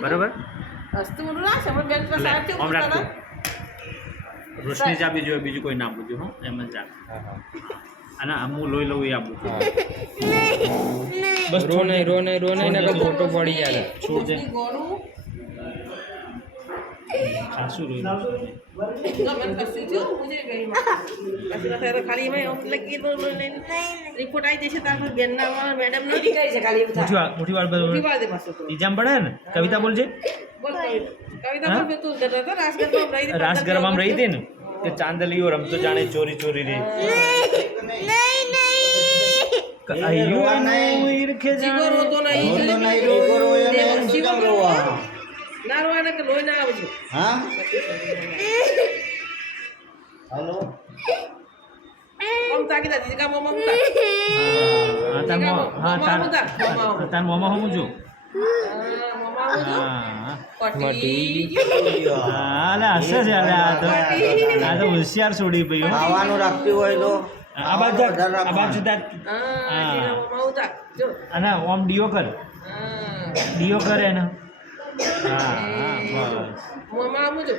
બરાબર હસ્તું મોટું ના છે પણ બેન તો સાહેબ કેવું આમ પૂછતા રાખજો રોશની જ આપી જોઈએ બીજું કોઈ ના આપવું જોઈએ હો એમ જ આપ હા હા અને હું લોહી લઉં એ આપું છું બસ રો નહીં ને ફોટો પડી જાય છોડ દે હતા ગોળું ખાસું લોહી લઉં તો મને કશું થયું મુજે ગઈ માં કશું ના થાય તો ખાલી એમાં એવું એટલે કીધું રિપોર્ટ આવી જશે તાર બેનના મેડમ ને કઈ છે ખાલી એવું થાય મુઠી વાર બરાબર ઉઠી દે પાછો તો એક્ઝામ પડે ને કવિતા બોલજે બોલ કવિતા બોલ તું જતો હતો રાસ ગરબા રહી રાસ ગરબામાં રહી હતી ને કે ચાંદલીઓ રમતો જાણે ચોરી ચોરી રે જીગર હોતો નહીં જીગર નારવાને કે લોહી ના આવજો હા હાલો ઓમ તાકી દા જીગા મોમા મુતા તાર મોમાં હું છું મોમા મુજો પટી અલે હશે છે અલે આ તો હોશિયાર છોડી ભાઈ ખાવાનું રાખતી હોય તો આ બાજુ તાર જીગા મોમા મુતા જો અને ઓમ ડીઓ કર ડીઓ કરે ને હા બસ મોમા મુજો